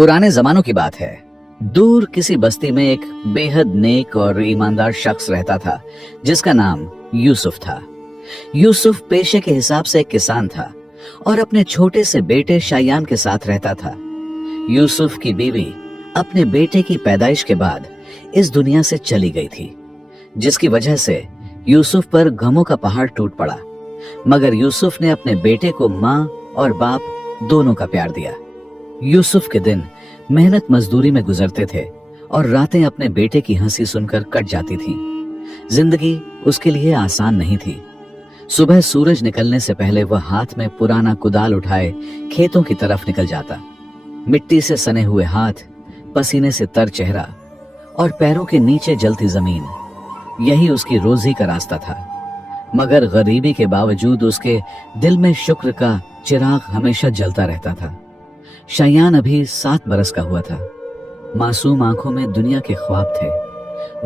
पुराने जमानों की बात है। दूर किसी बस्ती में एक बेहद नेक और ईमानदार शख्स रहता था जिसका नाम यूसुफ था। यूसुफ पेशे के हिसाब से एक किसान था और अपने छोटे से बेटे शायान के साथ रहता था। यूसुफ की बीवी अपने बेटे की पैदाइश के बाद इस दुनिया से चली गई थी, जिसकी वजह से यूसुफ पर गमों का पहाड़ टूट पड़ा। मगर यूसुफ ने अपने बेटे को माँ और बाप दोनों का प्यार दिया। यूसुफ के दिन मेहनत मजदूरी में गुजरते थे और रातें अपने बेटे की हंसी सुनकर कट जाती थीं। जिंदगी उसके लिए आसान नहीं थी। सुबह सूरज निकलने से पहले वह हाथ में पुराना कुदाल उठाए खेतों की तरफ निकल जाता। मिट्टी से सने हुए हाथ, पसीने से तर चेहरा और पैरों के नीचे जलती जमीन, यही उसकी रोजी का रास्ता था। मगर गरीबी के बावजूद उसके दिल में शुक्र का चिराग हमेशा जलता रहता था। शायान अभी 7 बरस का हुआ था। मासूम आंखों में दुनिया के ख्वाब थे।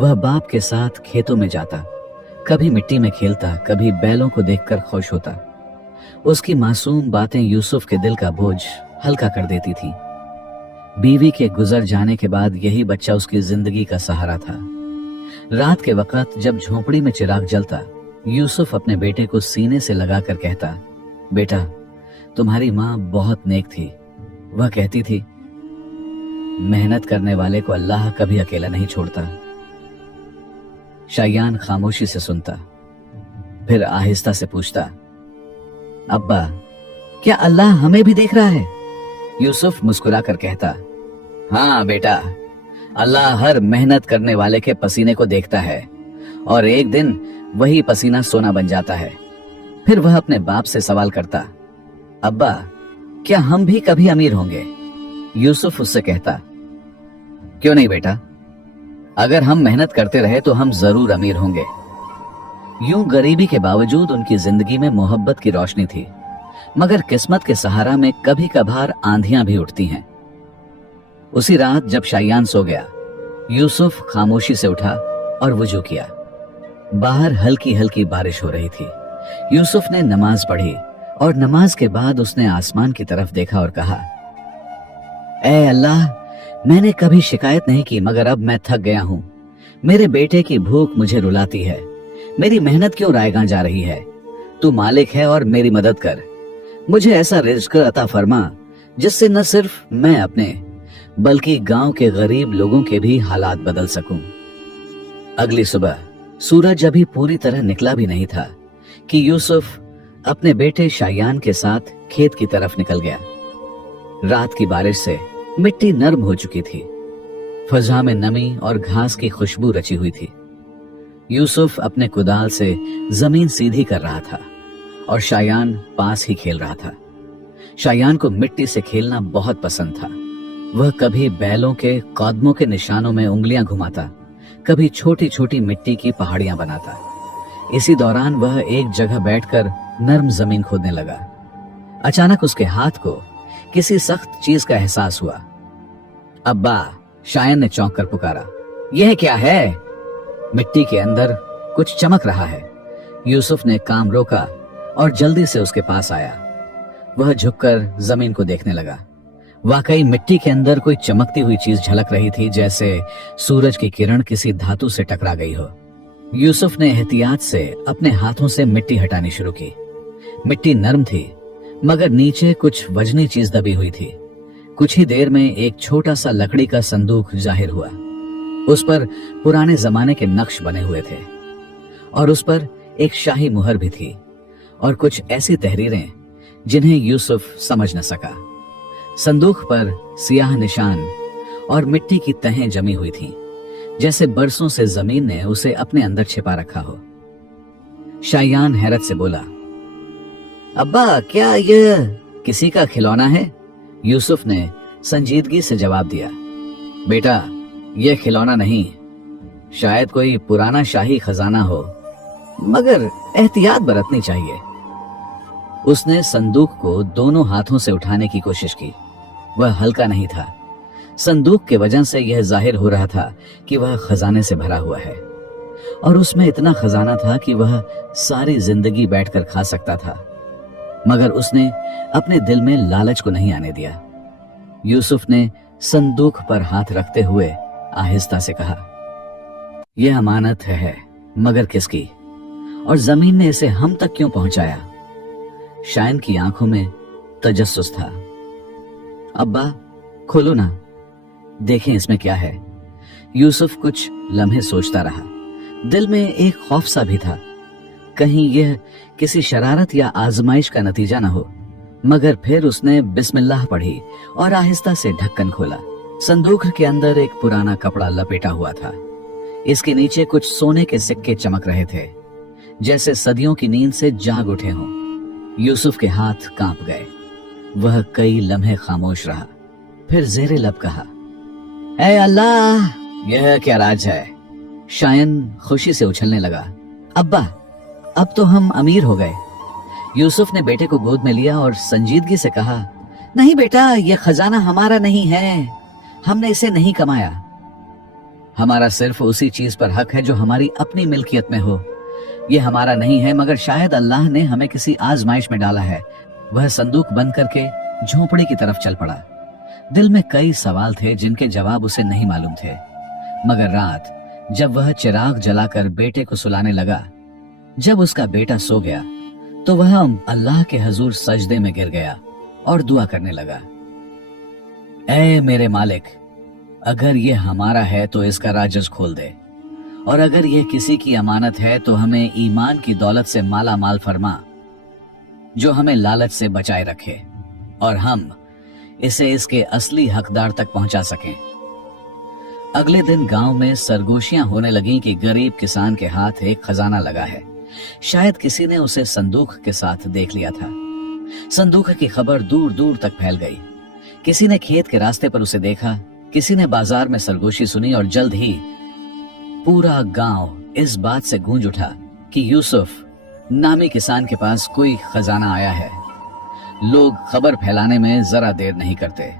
वह बाप के साथ खेतों में जाता, कभी मिट्टी में खेलता, कभी बैलों को देखकर खुश होता। उसकी मासूम बातें यूसुफ के दिल का बोझ हल्का कर देती थी। बीवी के गुजर जाने के बाद यही बच्चा उसकी जिंदगी का सहारा था। रात के वक्त जब झोंपड़ी में चिराग जलता, यूसुफ अपने बेटे को सीने से लगाकर कहता, बेटा, तुम्हारी माँ बहुत नेक थी। वह कहती थी, मेहनत करने वाले को अल्लाह कभी अकेला नहीं छोड़ता। शायान खामोशी से सुनता, फिर आहिस्ता से पूछता, अब्बा, क्या अल्लाह हमें भी देख रहा है? यूसुफ मुस्कुराकर कहता, हाँ बेटा, अल्लाह हर मेहनत करने वाले के पसीने को देखता है और एक दिन वही पसीना सोना बन जाता है। फिर वह अपने बाप से सवाल करता, अब्बा, क्या हम भी कभी अमीर होंगे? यूसुफ उससे कहता, क्यों नहीं बेटा, अगर हम मेहनत करते रहे तो हम जरूर अमीर होंगे। यूं गरीबी के बावजूद उनकी जिंदगी में मोहब्बत की रोशनी थी। मगर किस्मत के सहारा में कभी कभार आंधियां भी उठती हैं। उसी रात जब शायान सो गया, यूसुफ खामोशी से उठा और वुजू किया। बाहर हल्की हल्की बारिश हो रही थी। यूसुफ ने नमाज पढ़ी और नमाज के बाद उसने आसमान की तरफ देखा और कहा, ऐ अल्लाह, मैंने कभी शिकायत नहीं की, मगर अब मैं थक गया हूं। मेरे बेटे की भूख मुझे रुलाती है। मेरी मेहनत क्यों रायगां जा रही है? तू मालिक है और मेरी मदद कर। मुझे ऐसा रिज़्क अता फरमा जिससे न सिर्फ मैं अपने बल्कि गांव के गरीब लोगों के भी हालात बदल सकूं। अगली सुबह सूरज अभी पूरी तरह निकला भी नहीं था कि यूसुफ अपने बेटे शायान के साथ खेत की तरफ निकल गया। रात की बारिश से मिट्टी नरम हो चुकी थी। फजा में नमी और घास की खुशबू रची हुई थी। यूसुफ अपने कुदाल से जमीन सीधी कर रहा था और शायान पास ही खेल रहा था। शायान को मिट्टी से खेलना बहुत पसंद था। वह कभी बैलों के कदमों के निशानों में उंगलियां घुमाता, कभी छोटी छोटी मिट्टी की पहाड़ियां बनाता। इसी दौरान वह एक जगह बैठकर नर्म जमीन खोदने लगा। अचानक उसके हाथ को किसी सख्त चीज का एहसास हुआ। अब्बा, शायान ने चौंक कर पुकारा, यह क्या है? मिट्टी के अंदर कुछ चमक रहा है। यूसुफ ने काम रोका और जल्दी से उसके पास आया। वह झुककर जमीन को देखने लगा। वाकई मिट्टी के अंदर कोई चमकती हुई चीज झलक रही थी, जैसे सूरज की किरण किसी धातु से टकरा गई हो। यूसुफ ने एहतियात से अपने हाथों से मिट्टी हटानी शुरू की। मिट्टी नरम थी, मगर नीचे कुछ वजनी चीज दबी हुई थी। कुछ ही देर में एक छोटा सा लकड़ी का संदूक जाहिर हुआ। उस पर पुराने जमाने के नक्श बने हुए थे और उस पर एक शाही मुहर भी थी और कुछ ऐसी तहरीरें जिन्हें यूसुफ समझ न सका। संदूक पर सियाह निशान और मिट्टी की तहें जमी हुई थीं, जैसे बरसों से जमीन ने उसे अपने अंदर छिपा रखा हो। शायान हैरत से बोला, अब्बा, क्या यह किसी का खिलौना है? यूसुफ ने संजीदगी से जवाब दिया, बेटा, यह खिलौना नहीं, शायद कोई पुराना शाही खजाना हो, मगर एहतियात बरतनी चाहिए। उसने संदूक को दोनों हाथों से उठाने की कोशिश की। वह हल्का नहीं था। संदूक के वजन से यह जाहिर हो रहा था कि वह खजाने से भरा हुआ है और उसमें इतना खजाना था कि वह सारी जिंदगी बैठकर खा सकता था। मगर उसने अपने दिल में लालच को नहीं आने दिया। यूसुफ ने संदूक पर हाथ रखते हुए आहिस्ता से कहा, यह अमानत है, मगर किसकी? और जमीन ने इसे हम तक क्यों पहुंचाया? शायन की आंखों में तजस्सुस था। अब्बा, खोलो ना, देखें इसमें क्या है। यूसुफ कुछ लम्हे सोचता रहा। दिल में एक खौफ सा भी था, कहीं यह किसी शरारत या आजमाइश का नतीजा न हो। मगर फिर उसने बिस्मिल्लाह पढ़ी और आहिस्ता से ढक्कन खोला। संदूक के अंदर एक पुराना कपड़ा लपेटा हुआ था। इसके नीचे कुछ सोने के सिक्के चमक रहे थे, जैसे सदियों की नींद से जाग उठे हों। यूसुफ के हाथ कांप गए। वह कई लम्हे खामोश रहा, फिर जेरे लब कहा, ऐ अल्लाह, यह क्या राज है? शायन खुशी से उछलने लगा। अब्बा, अब तो हम अमीर हो गए। यूसुफ ने बेटे को गोद में लिया और संजीदगी से कहा, नहीं बेटा, यह खजाना हमारा नहीं है, हमने इसे नहीं कमाया। हमारा सिर्फ उसी चीज पर हक है जो हमारी अपनी मिल्कियत में हो। यह हमारा नहीं है, मगर शायद अल्लाह ने हमें किसी आजमाइश में डाला है। वह संदूक बंद करके झोपड़ी की तरफ चल पड़ा। दिल में कई सवाल थे जिनके जवाब उसे नहीं मालूम थे। मगर रात जब वह चिराग जलाकर बेटे को सुलाने लगा, जब उसका बेटा सो गया, तो वह अल्लाह के हजूर सजदे में गिर गया और दुआ करने लगा, ऐ मेरे मालिक, अगर ये हमारा है तो इसका राजस खोल दे, और अगर यह किसी की अमानत है तो हमें ईमान की दौलत से माला माल फरमा, जो हमें लालच से बचाए रखे और हम इसे इसके असली हकदार तक पहुंचा सकें। अगले दिन गांव में सरगोशियां होने लगीं कि गरीब किसान के हाथ एक खजाना लगा है। शायद किसी ने उसे संदूक के साथ देख लिया था। संदूक की खबर दूर दूर तक फैल गई। किसी ने खेत के रास्ते पर उसे देखा, किसी ने बाजार में सरगोशी सुनी, और जल्द ही पूरा गांव इस बात से गूंज उठा कि यूसुफ नामी किसान के पास कोई खजाना आया है। लोग खबर फैलाने में जरा देर नहीं करते।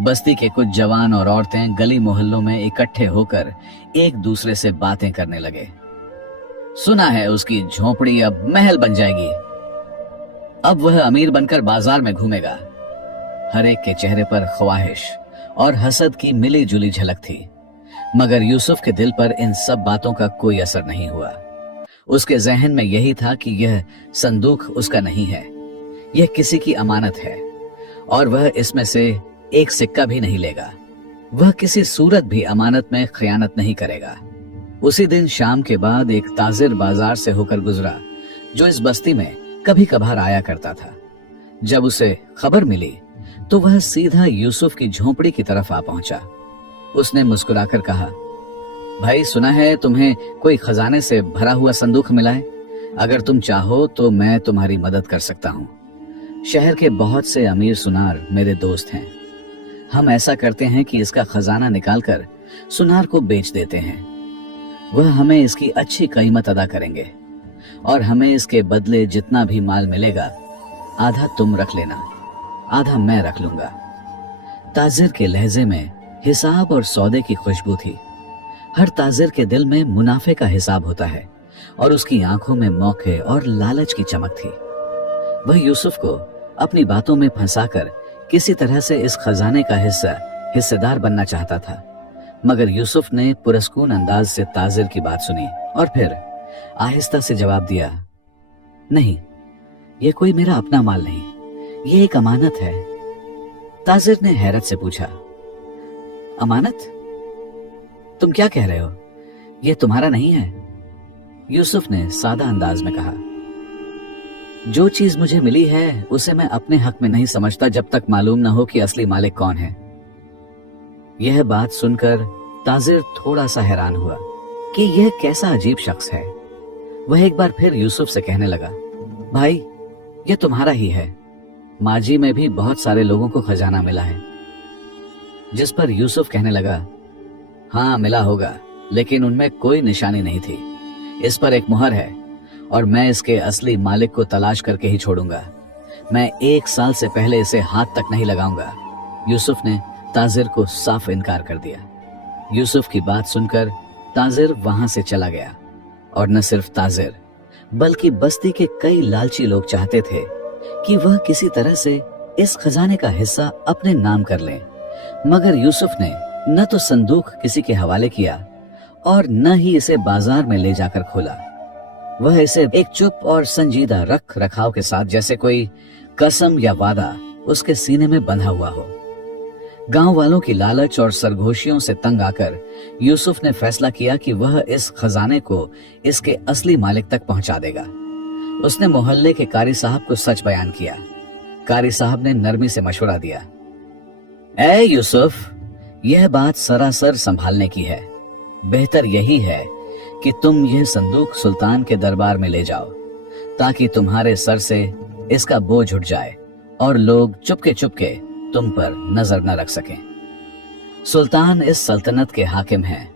बस्ती के कुछ जवान और औरतें गली मोहल्लों में इकट्ठे होकर एक दूसरे से बातें करने लगे। सुना है उसकी झोपड़ी अब महल बन जाएगी, अब वह अमीर बनकर बाजार में घूमेगा। हर एक के चेहरे पर ख्वाहिश और हसद की मिली जुली झलक थी। मगर यूसुफ के दिल पर इन सब बातों का कोई असर नहीं हुआ। उसके जहन में यही था कि यह संदूक उसका नहीं है, यह किसी की अमानत है, और वह इसमें से एक सिक्का भी नहीं लेगा। वह किसी सूरत भी अमानत में खयानत नहीं करेगा। उसी दिन शाम के बाद एक ताजिर बाजार से होकर गुजरा, जो इस बस्ती में कभी कभार आया करता था। जब उसे खबर मिली तो वह सीधा यूसुफ की झोपड़ी की तरफ आ पहुंचा। उसने मुस्कुराकर कहा, भाई, सुना है तुम्हें कोई खजाने से भरा हुआ संदूक मिला है। अगर तुम चाहो तो मैं तुम्हारी मदद कर सकता हूँ। शहर के बहुत से अमीर सुनार मेरे दोस्त हैं। हम ऐसा करते हैं कि इसका खजाना निकालकर सुनार को बेच देते हैं। वह हमें इसकी अच्छी कीमत अदा करेंगे, और हमें इसके बदले जितना भी माल मिलेगा, आधा तुम रख लेना, आधा मैं रख लूंगा। ताजिर के लहजे में हिसाब और सौदे की खुशबू थी। हर ताजिर के दिल में मुनाफे का हिसाब होता है, और उसकी आंखों में मौके और लालच की चमक थी। वह यूसुफ को अपनी बातों में फंसाकर किसी तरह से इस खजाने का हिस्सेदार बनना चाहता था। मगर यूसुफ ने पुरस्कून अंदाज से ताजिर की बात सुनी और फिर आहिस्ता से जवाब दिया, नहीं, यह कोई मेरा अपना माल नहीं, यह एक अमानत है। ताजिर ने हैरत से पूछा, अमानत? तुम क्या कह रहे हो? यह तुम्हारा नहीं है। यूसुफ ने सादा अंदाज में कहा, जो चीज मुझे मिली है उसे मैं अपने हक में नहीं समझता जब तक मालूम न हो कि असली मालिक कौन है। यह बात सुनकर ताजिर थोड़ा सा हैरान हुआ कि यह कैसा अजीब शख्स है। वह एक बार फिर यूसुफ से कहने लगा, भाई, यह तुम्हारा ही है। माजी में भी बहुत सारे लोगों को खजाना मिला है। जिस पर यूसुफ कहने लगा, हाँ, मिला होगा, लेकिन उनमें कोई निशानी नहीं थी। इस पर एक मुहर है, और मैं इसके असली मालिक को तलाश करके ही छोड़ूंगा। मैं 1 साल से पहले इसे हाथ तक नहीं लगाऊंगा। यूसुफ ने ताजिर को साफ इनकार कर दिया। यूसुफ की बात सुनकर ताजिर वहां से चला गया, और न सिर्फ ताजिर बल्कि बस्ती के कई लालची लोग चाहते थे कि वह किसी तरह से इस खजाने का हिस्सा अपने नाम कर लें, मगर यूसुफ ने न तो संदूक किसी के हवाले किया और न ही इसे बाजार में ले जाकर खोला। वह इसे एक चुप और संजीदा रख रखाव के साथ, जैसे कोई कसम या वादा उसके सीने में बंधा हुआ हो। गांव वालों की लालच और सरगोशियों से तंग आकर यूसुफ ने फैसला किया कि वह इस खजाने को इसके असली मालिक तक पहुंचा देगा। उसने मोहल्ले के कारी साहब को सच बयान किया। कारी साहब ने नरमी से मशवरा दिया, ए यूसुफ, यह बात सरासर संभालने की है। बेहतर यही है कि तुम यह संदूक सुल्तान के दरबार में ले जाओ, ताकि तुम्हारे सर से इसका बोझ उठ जाए और लोग चुपके चुपके तुम पर नजर न रख सकें। सुल्तान इस सल्तनत के हाकिम हैं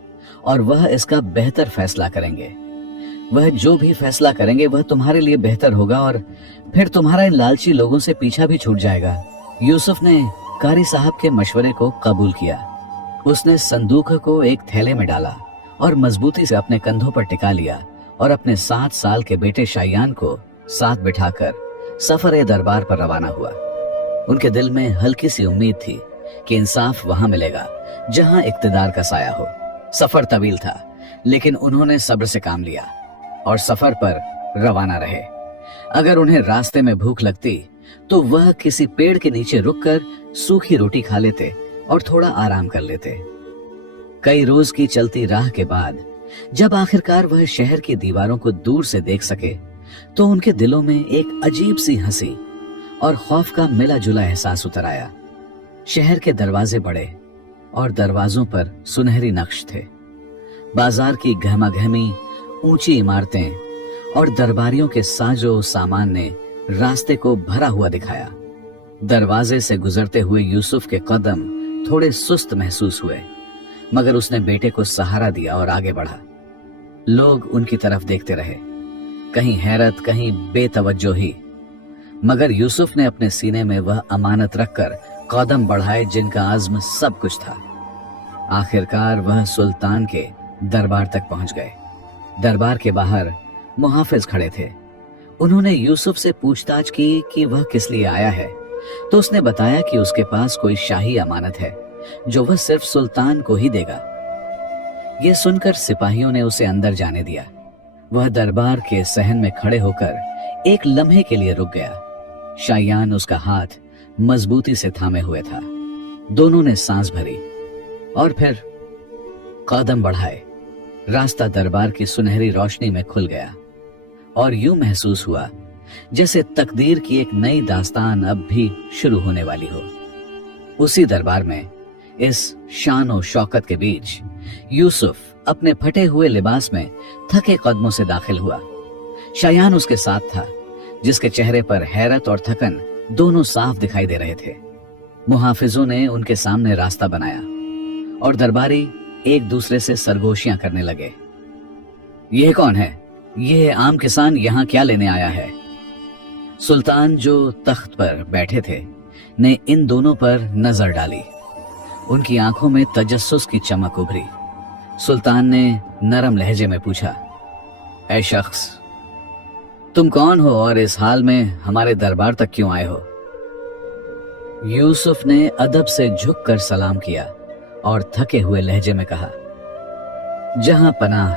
और वह इसका बेहतर फैसला करेंगे। वह जो भी फैसला करेंगे वह तुम्हारे लिए बेहतर होगा और फिर तुम्हारा इन लालची लोगों से पीछा भी छूट जाएगा। यूसुफ ने कारी साहब के मशवरे को कबूल किया। उसने संदूक को एक थैले में डाला और मजबूती से अपने कंधों पर टिका लिया और अपने 7 साल के बेटे शायान को साथ बिठाकर सफर दरबार पर रवाना हुआ। उनके दिल में हल्की सी उम्मीद थी कि इंसाफ वहां मिलेगा जहां इक्तिदार का साया हो। सफर तवील था, लेकिन उन्होंने सब्र से काम लिया और सफर पर रवाना रहे। अगर उन्हें रास्ते में भूख लगती तो वह किसी पेड़ के नीचे रुककर सूखी रोटी खा लेते और थोड़ा आराम कर लेते। कई रोज की चलती राह के बाद जब आखिरकार वह शहर की दीवारों को दूर से देख सके तो उनके दिलों में एक अजीब सी हंसी और खौफ का मिला जुला एहसास उतर आया। शहर के दरवाजे बड़े और दरवाजों पर सुनहरी नक्श थे। बाजार की गहमागहमी, ऊंची इमारतें और दरबारियों के साजो सामान ने रास्ते को भरा हुआ दिखाया। दरवाजे से गुजरते हुए यूसुफ के कदम थोड़े सुस्त महसूस हुए, मगर उसने बेटे को सहारा दिया और आगे बढ़ा। लोग उनकी तरफ देखते रहे, कहीं हैरत, कहीं बेतवज्जोही, मगर यूसुफ ने अपने सीने में वह अमानत रखकर कदम बढ़ाए जिनका आज़्म सब कुछ था। आखिरकार वह सुल्तान के दरबार तक पहुंच गए। दरबार के बाहर मुहाफिज खड़े थे। उन्होंने यूसुफ से पूछताछ की कि वह किस लिए आया है, तो उसने बताया कि उसके पास कोई शाही अमानत है जो वह सिर्फ सुल्तान को ही देगा। यह सुनकर सिपाहियों ने उसे अंदर जाने दिया। वह दरबार के सहन में खड़े होकर एक लम्हे के लिए रुक गया। शायान उसका हाथ मजबूती से थामे हुए था। दोनों ने सांस भरी और फिर कदम बढ़ाए। रास्ता दरबार की सुनहरी रोशनी में खुल गया और यूं महसूस हुआ जैसे तकदीर की एक नई दास्तान अब भी शुरू होने वाली हो। उसी दरबार में इस शान और शौकत के बीच यूसुफ अपने फटे हुए लिबास में थके कदमों से दाखिल हुआ। शायान उसके साथ था, जिसके चेहरे पर हैरत और थकन दोनों साफ दिखाई दे रहे थे। मुहाफिजों ने उनके सामने रास्ता बनाया और दरबारी एक दूसरे से सरगोशियां करने लगे। यह कौन है? यह आम किसान यहां क्या लेने आया है? सुल्तान जो तख्त पर बैठे थे ने इन दोनों पर नजर डाली। उनकी आंखों में तजस्सुस की चमक उभरी। सुल्तान ने नरम लहजे में पूछा, ऐ शख्स, तुम कौन हो और इस हाल में हमारे दरबार तक क्यों आए हो? यूसुफ ने अदब से झुककर सलाम किया और थके हुए लहजे में कहा, जहां पनाह,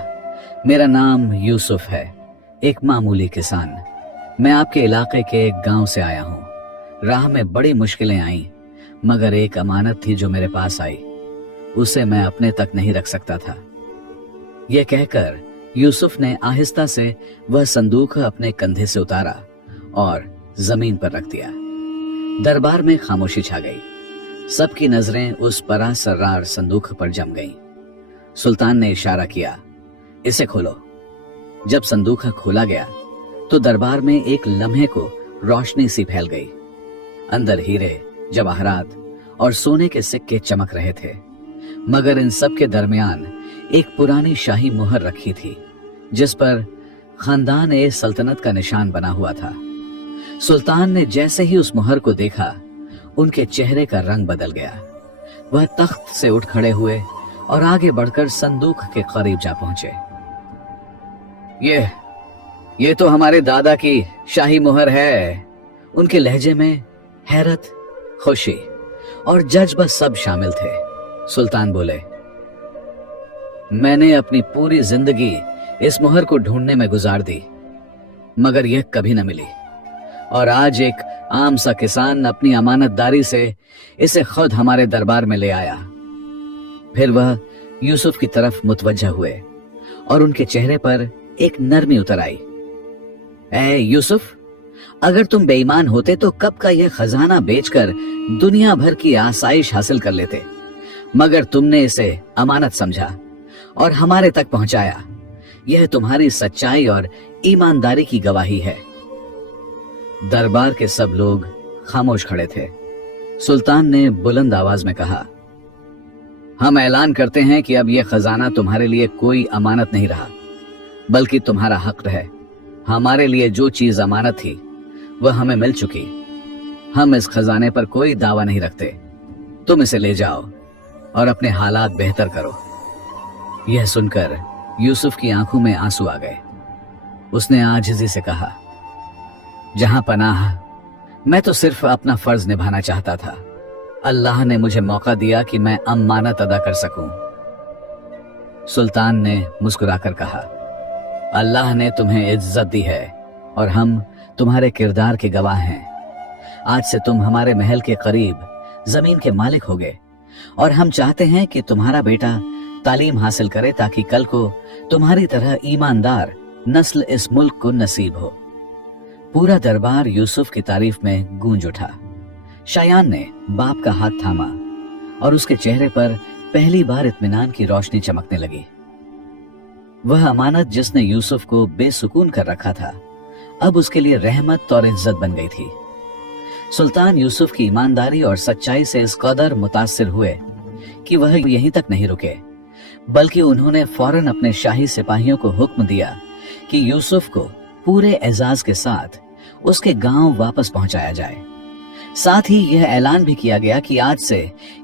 मेरा नाम यूसुफ है, एक मामूली किसान। मैं आपके इलाके के एक गांव से आया हूं। राह में बड़ी मुश्किलें आईं, मगर एक अमानत थी जो मेरे पास आई, उसे मैं अपने तक नहीं रख सकता था। यह कहकर यूसुफ ने आहिस्ता से वह संदूक अपने कंधे से उतारा और जमीन पर रख दिया। दरबार में खामोशी छा गई। सबकी नजरें उस परा सर्रार संदूक पर जम गईं। सुल्तान ने इशारा किया, इसे खोलो। जब संदूक खोला गया तो दरबार में एक लम्हे को रोशनी सी फैल गई। अंदर हीरे, जवाहरात और सोने के सिक्के चमक रहे थे, मगर इन सब के दरमियान एक पुरानी शाही मुहर रखी थी, जिस पर खानदान ए सल्तनत का निशान बना हुआ था। सुल्तान ने जैसे ही उस मुहर को देखा, उनके चेहरे का रंग बदल गया। वह तख्त से उठ खड़े हुए और आगे बढ़कर संदूक के करीब जा पहुंचे। ये तो हमारे दादा की शाही मुहर है। उनके लहजे में हैरत, खुशी और जज बस सब शामिल थे। सुल्तान बोले, मैंने अपनी पूरी जिंदगी इस मुहर को ढूंढने में गुजार दी, मगर यह कभी न मिली, और आज एक आम सा किसान अपनी अमानतदारी से इसे खुद हमारे दरबार में ले आया। फिर वह यूसुफ की तरफ मुतवज्जा हुए और उनके चेहरे पर एक नरमी उतर आई। ऐ यूसुफ, अगर तुम बेईमान होते तो कब का यह खजाना बेचकर दुनिया भर की आसाइश हासिल कर लेते, मगर तुमने इसे अमानत समझा और हमारे तक पहुंचाया। यह तुम्हारी सच्चाई और ईमानदारी की गवाही है। दरबार के सब लोग खामोश खड़े थे। सुल्तान ने बुलंद आवाज में कहा, हम ऐलान करते हैं कि अब यह खजाना तुम्हारे लिए कोई अमानत नहीं रहा, बल्कि तुम्हारा हक है। हमारे लिए जो चीज अमानत थी वह हमें मिल चुकी। हम इस खजाने पर कोई दावा नहीं रखते। तुम इसे ले जाओ और अपने हालात बेहतर करो। यह सुनकर यूसुफ की आंखों में आंसू आ गए। उसने आजिज़ी से कहा, जहां पनाह, मैं तो सिर्फ अपना फर्ज निभाना चाहता था। अल्लाह ने मुझे मौका दिया कि मैं अमानत अदा कर सकूं। सुल्तान ने मुस्कुराकर कहा, अल्लाह ने तुम्हें इज्जत दी है और हम तुम्हारे किरदार के गवाह हैं। आज से तुम हमारे महल के करीब जमीन के मालिक होगे और हम चाहते हैं कि तुम्हारा बेटा तालीम हासिल करे ताकि कल को तुम्हारी तरह ईमानदार नस्ल इस मुल्क को नसीब हो। पूरा दरबार यूसुफ की तारीफ में गूंज उठा। शायान ने बाप का हाथ थामा और उसके चेहरे पर पहली बार इत्मीनान की रोशनी चमकने लगी। वह अमानत जिसने यूसुफ को बेसुकून कर रखा था, अब उसके लिए रहमत और इज्जत बन गई थी। सुल्तान यूसुफ की ईमानदारी और सच्चाई से इस कदर मुतासिर हुए कि वह यहीं तक नहीं रुके, बल्कि उन्होंने फौरन अपने शाही सिपाहियों को हुक्म दिया कि यूसुफ को पूरे एजाज के साथ उसके गांव वापस पहुंचाया जाए। साथ ही यह ऐलान भी किया गया कि आज से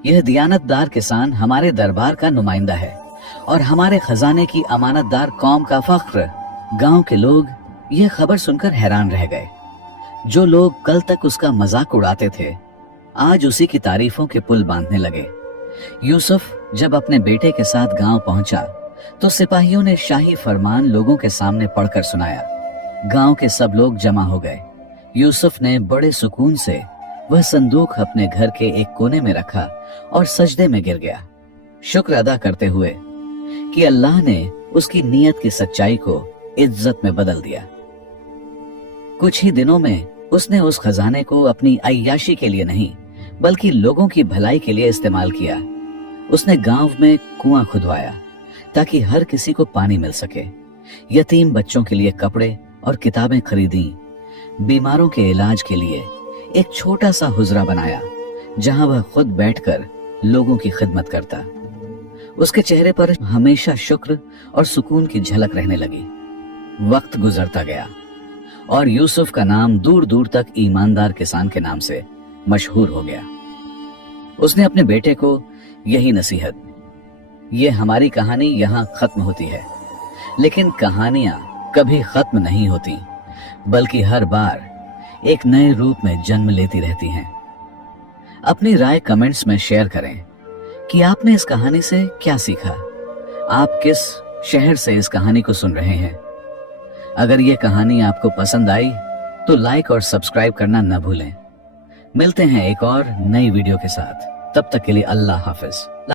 यह दियानतदार किसान हमारे दरबार का नुमाइंदा है और हमारे खजाने की अमानतदार कौम का फख्र। गांव के लोग यह खबर सुनकर हैरान रह गए। जो लोग कल तक उसका मजाक उड़ाते थे, आज उसी की तारीफों के पुल बांधने लगे। यूसुफ जब अपने बेटे के साथ गांव पहुंचा तो सिपाहियों ने शाही फरमान लोगों के सामने पढ़कर सुनाया। गांव के सब लोग जमा हो गए। यूसुफ ने बड़े सुकून से वह संदूक अपने घर के एक कोने में रखा और सजदे में गिर गया, शुक्र अदा करते हुए कि अल्लाह ने उसकी नीयत की सच्चाई को इज्जत में बदल दिया। कुछ ही दिनों में उसने उस खजाने को अपनी अय्याशी के लिए नहीं, बल्कि लोगों की भलाई के लिए इस्तेमाल किया। उसने गांव में कुआं खुदवाया ताकि हर किसी को पानी मिल सके। यतीम बच्चों के लिए कपड़े और किताबें खरीदी। बीमारों के इलाज के लिए एक छोटा सा हुजरा बनाया जहां वह खुद बैठकर लोगों की खिदमत करता। उसके चेहरे पर हमेशा शुक्र और सुकून की झलक रहने लगी। वक्त गुजरता गया और यूसुफ का नाम दूर दूर तक ईमानदार किसान के नाम से मशहूर हो गया। उसने अपने बेटे को यही नसीहत, ये हमारी कहानी यहाँ खत्म होती है, लेकिन कहानियां कभी खत्म नहीं होती, बल्कि हर बार एक नए रूप में जन्म लेती रहती हैं। अपनी राय कमेंट्स में शेयर करें कि आपने इस कहानी से क्या सीखा। आप किस शहर से इस कहानी को सुन रहे हैं। अगर ये कहानी आपको पसंद आई तो लाइक और सब्सक्राइब करना न भूलें। मिलते हैं एक और नई वीडियो के साथ। तब तक के लिए अल्लाह हाफिज।